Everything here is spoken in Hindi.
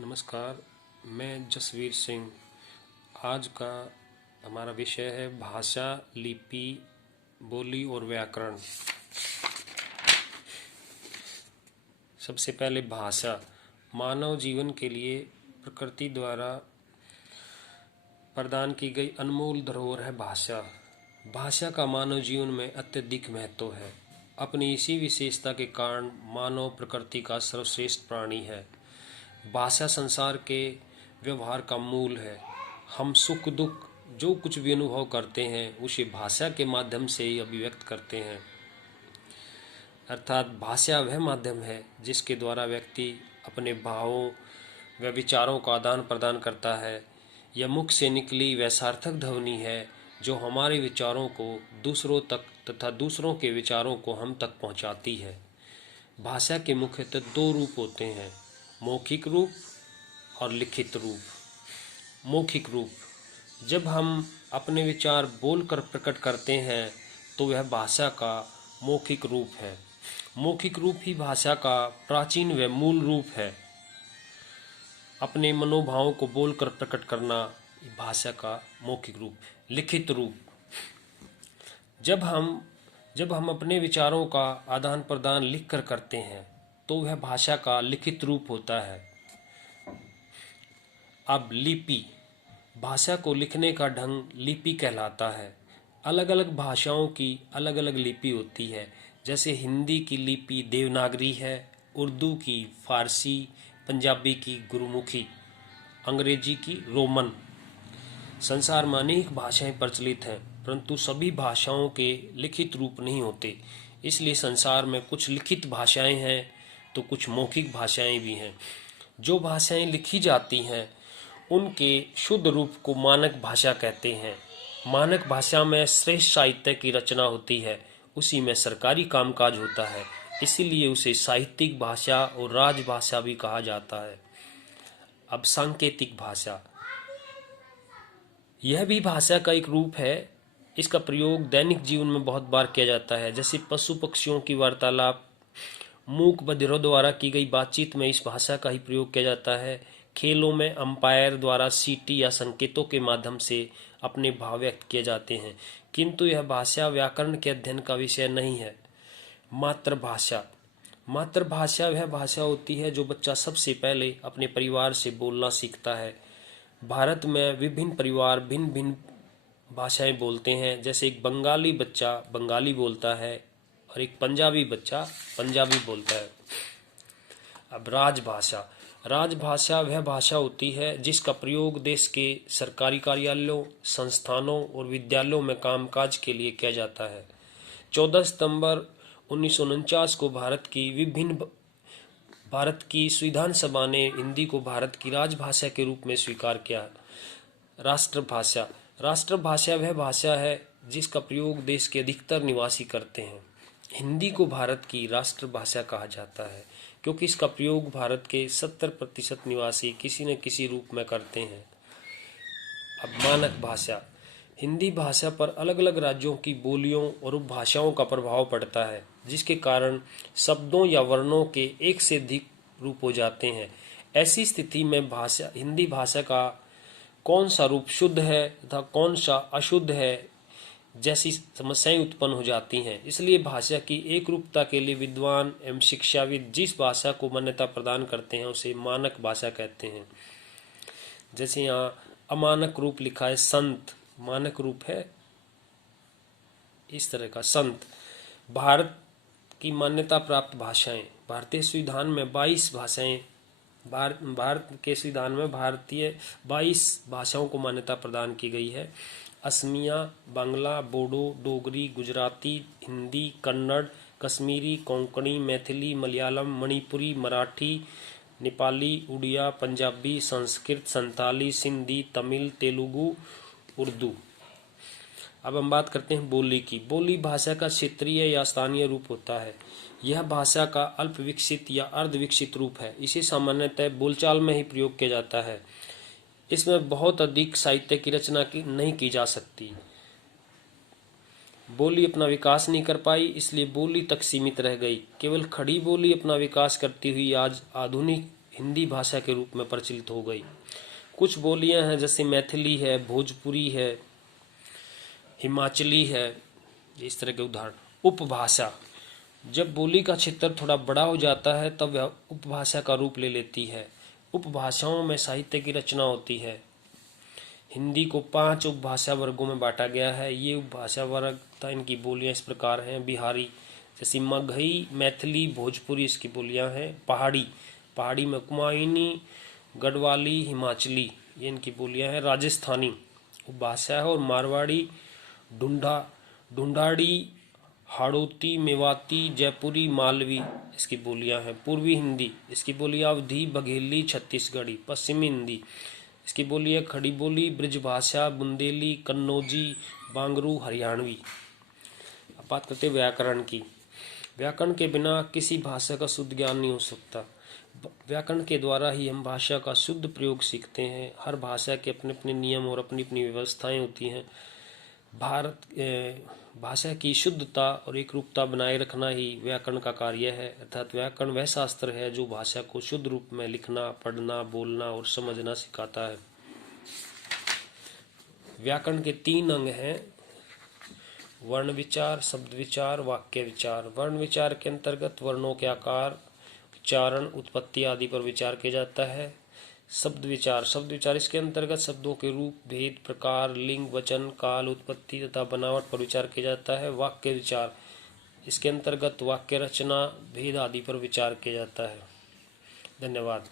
नमस्कार, मैं जसवीर सिंह। आज का हमारा विषय है भाषा, लिपि, बोली और व्याकरण। सबसे पहले भाषा। मानव जीवन के लिए प्रकृति द्वारा प्रदान की गई अनमोल धरोहर है भाषा। भाषा का मानव जीवन में अत्यधिक महत्व है। अपनी इसी विशेषता के कारण मानव प्रकृति का सर्वश्रेष्ठ प्राणी है। भाषा संसार के व्यवहार का मूल है। हम सुख दुख जो कुछ भी अनुभव करते हैं उसे भाषा के माध्यम से ही अभिव्यक्त करते हैं। अर्थात भाषा वह माध्यम है जिसके द्वारा व्यक्ति अपने भावों व विचारों का आदान प्रदान करता है। यह मुख से निकली वह सार्थक ध्वनि है जो हमारे विचारों को दूसरों तक तथा दूसरों के विचारों को हम तक पहुंचाती है। भाषा के मुख्यतः दो रूप होते हैं, मौखिक रूप और लिखित रूप। मौखिक रूप, जब हम अपने विचार बोलकर प्रकट करते हैं तो वह भाषा का मौखिक रूप है। मौखिक रूप ही भाषा का प्राचीन व मूल रूप है। अपने मनोभावों को बोलकर प्रकट करना भाषा का मौखिक रूप। लिखित रूप, जब हम अपने विचारों का आदान प्रदान लिखकर करते हैं तो वह भाषा का लिखित रूप होता है। अब लिपि, भाषा को लिखने का ढंग लिपि कहलाता है। अलग अलग भाषाओं की अलग अलग लिपि होती है। जैसे हिंदी की लिपि देवनागरी है, उर्दू की फारसी, पंजाबी की गुरुमुखी, अंग्रेजी की रोमन। संसार में अनेक भाषाएं प्रचलित हैं, परंतु सभी भाषाओं के लिखित रूप नहीं होते। इसलिए संसार में कुछ लिखित भाषाएं हैं तो कुछ मौखिक भाषाएं भी हैं। जो भाषाएं लिखी जाती हैं उनके शुद्ध रूप को मानक भाषा कहते हैं। मानक भाषा में श्रेष्ठ साहित्य की रचना होती है, उसी में सरकारी कामकाज होता है, इसीलिए उसे साहित्यिक भाषा और राजभाषा भी कहा जाता है। अब सांकेतिक भाषा, यह भी भाषा का एक रूप है। इसका प्रयोग दैनिक जीवन में बहुत बार किया जाता है। जैसे पशु पक्षियों की वार्तालाप, मूक बधिरों द्वारा की गई बातचीत में इस भाषा का ही प्रयोग किया जाता है। खेलों में अंपायर द्वारा सीटी या संकेतों के माध्यम से अपने भाव व्यक्त किए जाते हैं, किंतु यह भाषा व्याकरण के अध्ययन का विषय नहीं है। मातृभाषा, मातृभाषा वह भाषा होती है जो बच्चा सबसे पहले अपने परिवार से बोलना सीखता है। भारत में विभिन्न परिवार भिन्न भिन्न भाषाएं बोलते हैं। जैसे एक बंगाली बच्चा बंगाली बोलता है और एक पंजाबी बच्चा पंजाबी बोलता है। अब राजभाषा, राजभाषा वह भाषा होती है जिसका प्रयोग देश के सरकारी कार्यालयों, संस्थानों और विद्यालयों में कामकाज के लिए किया जाता है। 14 सितंबर 1949 को भारत की संविधान सभा ने हिंदी को भारत की राजभाषा के रूप में स्वीकार किया। राष्ट्रभाषा, राष्ट्रभाषा वह भाषा है जिसका प्रयोग देश के अधिकतर निवासी करते हैं। हिंदी को भारत की राष्ट्रभाषा कहा जाता है क्योंकि इसका प्रयोग भारत के 70% निवासी किसी न किसी रूप में करते हैं। अब मानक भाषा, हिंदी भाषा पर अलग अलग राज्यों की बोलियों और उपभाषाओं का प्रभाव पड़ता है, जिसके कारण शब्दों या वर्णों के एक से अधिक रूप हो जाते हैं। ऐसी स्थिति में हिंदी भाषा का कौन सा रूप शुद्ध है तथा कौन सा अशुद्ध है जैसी समस्याएं उत्पन्न हो जाती हैं। इसलिए भाषा की एक रूपता के लिए विद्वान एवं शिक्षाविद जिस भाषा को मान्यता प्रदान करते हैं उसे मानक भाषा कहते हैं। जैसे यहाँ अमानक रूप लिखा है संत, मानक रूप है इस तरह का संत। भारत की मान्यता प्राप्त भाषाएं, भारतीय संविधान में 22 भाषाएं, भारत के संविधान में भारतीय 22 भाषाओं को मान्यता प्रदान की गई है। असमिया, बांग्ला, बोडो, डोगरी, गुजराती, हिंदी, कन्नड़, कश्मीरी, कोंकणी, मैथिली, मलयालम, मणिपुरी, मराठी, नेपाली, उड़िया, पंजाबी, संस्कृत, संताली, सिंधी, तमिल, तेलुगु, उर्दू। अब हम बात करते हैं बोली की। बोली भाषा का क्षेत्रीय या स्थानीय रूप होता है। यह भाषा का अल्प विकसित या अर्ध विकसित रूप है। इसे सामान्यतः बोलचाल में ही प्रयोग किया जाता है। इसमें बहुत अधिक साहित्य की रचना नहीं की जा सकती। बोली अपना विकास नहीं कर पाई, इसलिए बोली तक सीमित रह गई। केवल खड़ी बोली अपना विकास करती हुई आज आधुनिक हिंदी भाषा के रूप में प्रचलित हो गई। कुछ बोलियां हैं जैसे मैथिली है, भोजपुरी है, हिमाचली है, इस तरह के उदाहरण। उपभाषा, जब बोली का क्षेत्र थोड़ा बड़ा हो जाता है तब वह उपभाषा का रूप ले लेती है। उपभाषाओं में साहित्य की रचना होती है। हिंदी को 5 उपभाषा वर्गों में बांटा गया है। ये उपभाषा वर्ग तथा इनकी बोलियां इस प्रकार हैं। बिहारी जैसे मगही, मैथिली, भोजपुरी इसकी बोलियां हैं। पहाड़ी में कुमाऊनी, गढ़वाली, हिमाचली ये इनकी बोलियां हैं। राजस्थानी उपभाषा है। और मारवाड़ी, ढूंढाड़ी, हाड़ौती, मेवाती, जयपुरी, मालवी इसकी बोलियां हैं। पूर्वी हिंदी इसकी बोलियां अवधी, बघेली, छत्तीसगढ़ी। पश्चिमी हिंदी इसकी बोली है खड़ी बोली, ब्रिजभाषा, बुंदेली, कन्नौजी, बांगरू, हरियाणवी। अब बात करते हैं व्याकरण की। व्याकरण के बिना किसी भाषा का शुद्ध ज्ञान नहीं हो सकता। व्याकरण के द्वारा ही हम भाषा का शुद्ध प्रयोग सीखते हैं। हर भाषा के अपने अपने नियम और अपनी अपनी व्यवस्थाएं होती हैं। भाषा की शुद्धता और एकरूपता बनाए रखना ही व्याकरण का कार्य है। अर्थात व्याकरण वह शास्त्र है जो भाषा को शुद्ध रूप में लिखना, पढ़ना, बोलना और समझना सिखाता है। व्याकरण के 3 अंग हैं: वर्ण विचार, शब्द विचार, वाक्य विचार। वर्ण विचार के अंतर्गत वर्णों के आकार, उच्चारण, उत्पत्ति आदि पर विचार किया जाता है। शब्द विचार इसके अंतर्गत शब्दों के रूप, भेद, प्रकार, लिंग, वचन, काल, उत्पत्ति तथा बनावट पर विचार किया जाता है। वाक्य विचार इसके अंतर्गत वाक्य रचना, भेद आदि पर विचार किया जाता है। धन्यवाद।